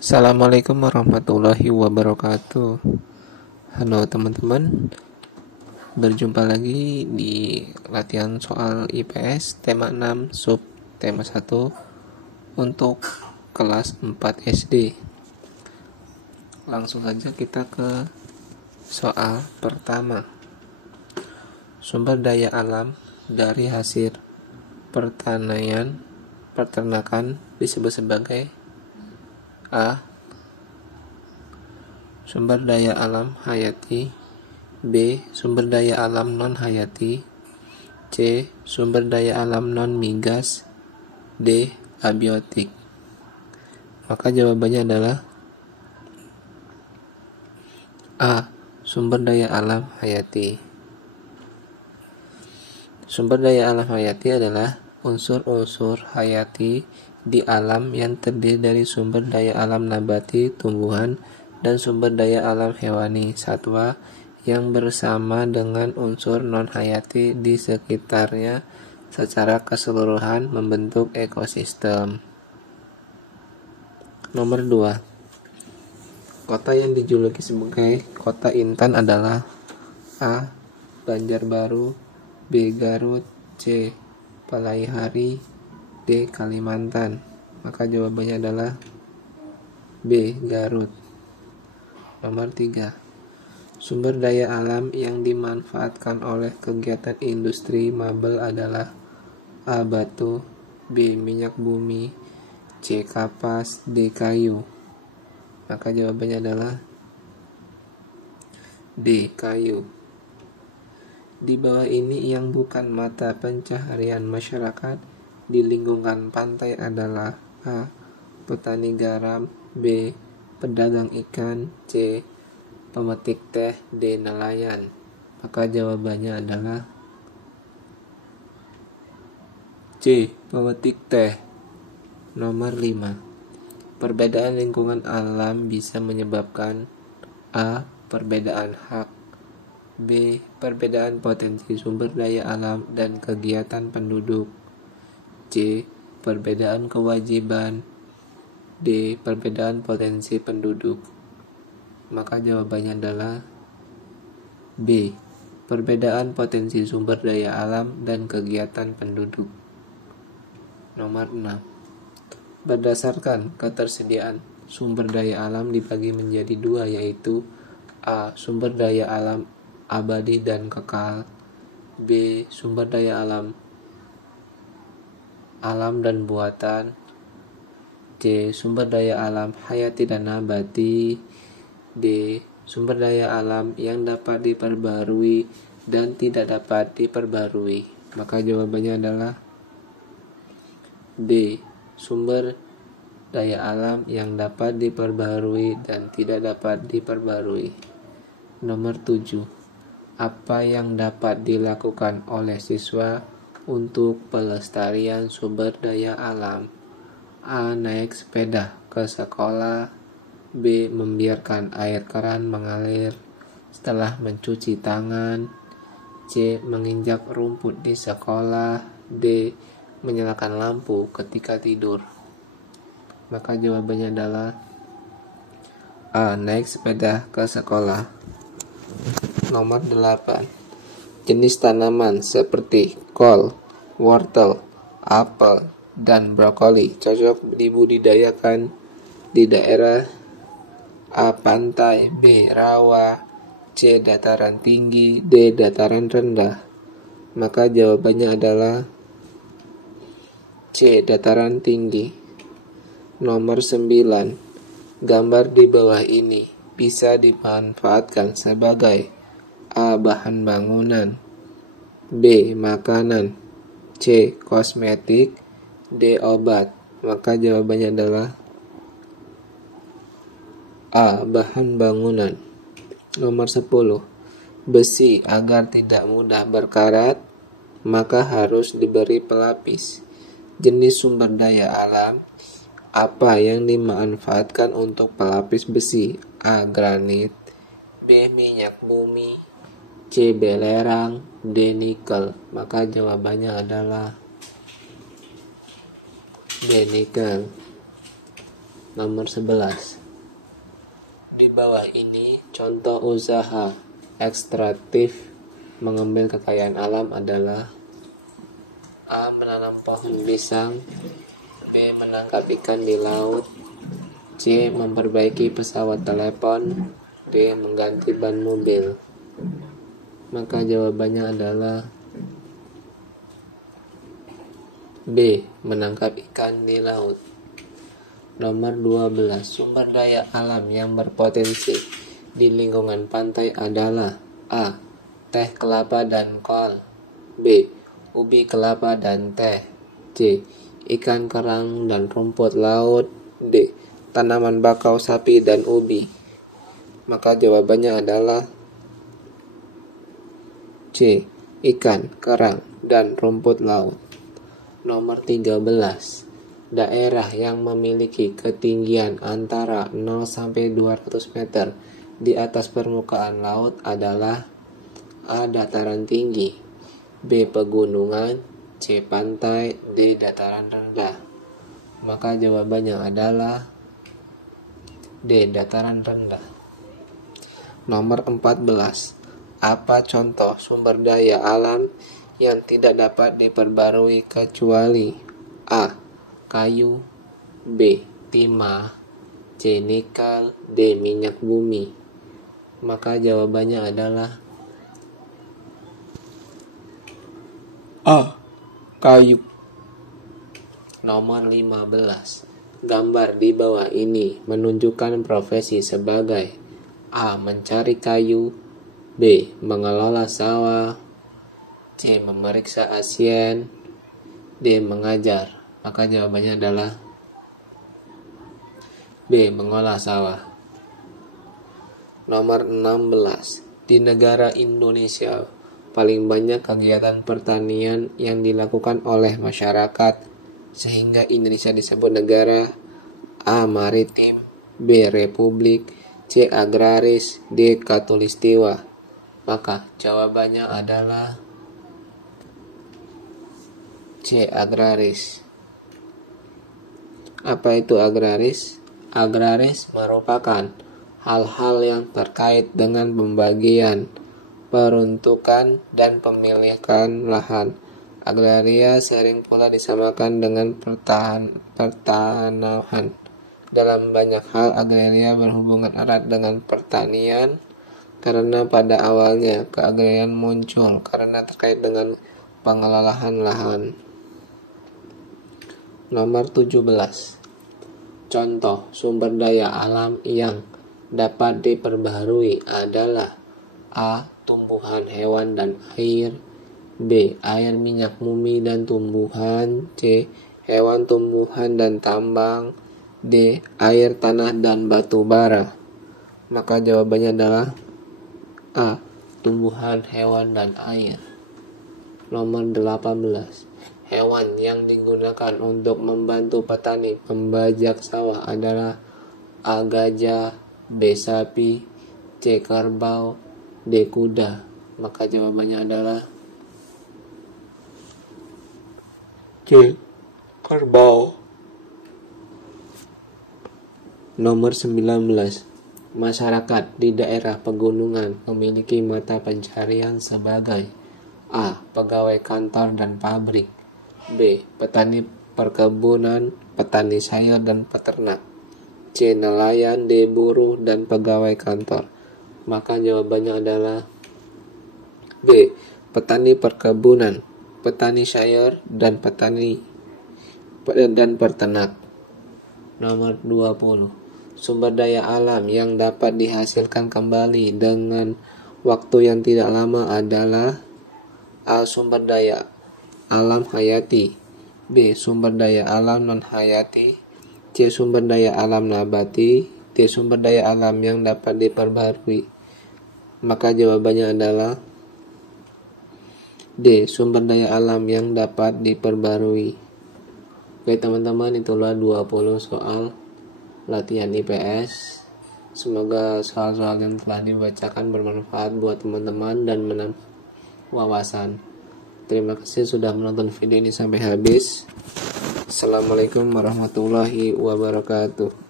Assalamualaikum warahmatullahi wabarakatuh. Halo teman-teman, berjumpa lagi di latihan soal IPS tema 6 sub tema 1 untuk kelas 4 SD. Langsung saja kita ke soal pertama. Sumber daya alam dari hasil peternakan disebut sebagai A. Sumber daya alam hayati. B. Sumber daya alam non-hayati. C. Sumber daya alam non-migas. D. Abiotik. Maka jawabannya adalah A. Sumber daya alam hayati. Sumber daya alam hayati adalah unsur-unsur hayati di alam yang terdiri dari sumber daya alam nabati, tumbuhan, dan sumber daya alam hewani, satwa, yang bersama dengan unsur non-hayati di sekitarnya secara keseluruhan membentuk ekosistem. Nomor 2. Kota yang dijuluki sebagai kota intan adalah A. Banjarbaru, B. Garut, C. Palaihari, D. Kalimantan. Maka jawabannya adalah B. Garut. Nomor 3. Sumber daya alam yang dimanfaatkan oleh kegiatan industri mabel adalah A. Batu, B. Minyak bumi, C. Kapas, D. Kayu. Maka jawabannya adalah D. Kayu. Di bawah ini yang bukan mata pencaharian masyarakat di lingkungan pantai adalah A. Petani garam, B. Pedagang ikan, C. Pemetik teh, D. Nelayan. Maka jawabannya adalah C. Pemetik teh. Nomor 5. Perbedaan lingkungan alam bisa menyebabkan A. Perbedaan hak, B. Perbedaan potensi sumber daya alam dan kegiatan penduduk, C. Perbedaan kewajiban, D. Perbedaan potensi penduduk. Maka jawabannya adalah B. Perbedaan potensi sumber daya alam dan kegiatan penduduk. Nomor 6. Berdasarkan ketersediaan sumber daya alam dibagi menjadi dua, yaitu A. Sumber daya alam abadi dan kekal, B. Sumber daya alam dan buatan, C. Sumber daya alam hayati dan nabati, D. Sumber daya alam yang dapat diperbarui dan tidak dapat diperbarui. Maka jawabannya adalah D. Sumber daya alam yang dapat diperbarui dan tidak dapat diperbarui. Nomor 7. Apa yang dapat dilakukan oleh siswa untuk pelestarian sumber daya alam? A. Naik sepeda ke sekolah, B. Membiarkan air keran mengalir setelah mencuci tangan, C. Menginjak rumput di sekolah, D. Menyalakan lampu ketika tidur. Maka jawabannya adalah A. Naik sepeda ke sekolah. Nomor 8. Jenis tanaman seperti kol, wortel, apel, dan brokoli cocok dibudidayakan di daerah A. Pantai, B. Rawa, C. Dataran tinggi, D. Dataran rendah. Maka jawabannya adalah C. Dataran tinggi. Nomor 9. Gambar di bawah ini bisa dimanfaatkan sebagai A. Bahan bangunan, B. Makanan, C. Kosmetik, D. Obat. Maka jawabannya adalah A. Bahan bangunan. Nomor 10. Besi agar tidak mudah berkarat, maka harus diberi pelapis. Jenis sumber daya alam apa yang dimanfaatkan untuk pelapis besi? A. Granit, B. Minyak bumi, C. Belerang, D. Nikel. Maka jawabannya adalah D. Nikel. Nomor 11. Di bawah ini contoh usaha ekstraktif mengambil kekayaan alam adalah: A. Menanam pohon pisang, B. Menangkap ikan di laut, C. Memperbaiki pesawat telepon, D. Mengganti ban mobil. Maka jawabannya adalah B. Menangkap ikan di laut. Nomor 12. Sumber daya alam yang berpotensi di lingkungan pantai adalah: A. Teh kelapa dan kol, B. Ubi kelapa dan teh, C. Ikan kerang dan rumput laut, D. Tanaman bakau sapi dan ubi. Maka jawabannya adalah C. Ikan, kerang, dan rumput laut. Nomor 13. Daerah yang memiliki ketinggian antara 0 sampai 200 meter di atas permukaan laut adalah: A. Dataran tinggi, B. Pegunungan, C. Pantai, D. Dataran rendah. Maka jawabannya adalah D. Dataran rendah. Nomor 14. Apa contoh sumber daya alam yang tidak dapat diperbarui kecuali: A. Kayu, B. Timah, C. Nikel, D. Minyak bumi. Maka jawabannya adalah A. Kayu. Nomor 15. Gambar di bawah ini menunjukkan profesi sebagai: A. Mencari kayu, B. Mengelola sawah, C. Memeriksa asien, D. Mengajar. Maka jawabannya adalah B. Mengolah sawah. Nomor 16. Di negara Indonesia, paling banyak kegiatan pertanian yang dilakukan oleh masyarakat, sehingga Indonesia disebut negara: A. Maritim, B. Republik, C. Agraris, D. Katulistiwa. Maka jawabannya adalah C. Agraris. Apa itu agraris? Agraris merupakan hal-hal yang terkait dengan pembagian, peruntukan, dan pemilikan lahan. Agraria sering pula disamakan dengan pertanahan. Dalam banyak hal, agraria berhubungan erat dengan pertanian, karena pada awalnya keagrarian muncul karena terkait dengan pengelolaan lahan. Nomor 17. Contoh sumber daya alam yang dapat diperbaharui adalah: A. Tumbuhan, hewan, dan air, B. Air, minyak bumi, dan tumbuhan, C. Hewan, tumbuhan, dan tambang, D. Air, tanah, dan batu bara. Maka jawabannya adalah A. Tumbuhan, hewan, dan air. Nomor 18. Hewan yang digunakan untuk membantu petani membajak sawah adalah: A. Gajah, B. Sapi, C. Kerbau, D. Kuda. Maka jawabannya adalah C. Kerbau. Nomor 19. Masyarakat di daerah pegunungan memiliki mata pencarian sebagai: A. Pegawai kantor dan pabrik, B. Petani perkebunan, petani sayur, dan peternak, C. Nelayan, D. Buruh, dan pegawai kantor. Maka jawabannya adalah B. Petani perkebunan, petani sayur, dan peternak. Nomor 20. Sumber daya alam yang dapat dihasilkan kembali dengan waktu yang tidak lama adalah: A. Sumber daya alam hayati, B. Sumber daya alam non-hayati, C. Sumber daya alam nabati, D. Sumber daya alam yang dapat diperbarui. Maka jawabannya adalah D. Sumber daya alam yang dapat diperbarui. Oke teman-teman, itulah 20 soal latihan IPS. Semoga soal-soal yang telah dibacakan bermanfaat buat teman-teman dan menambah wawasan. Terima kasih sudah menonton video ini sampai habis. Assalamualaikum warahmatullahi wabarakatuh.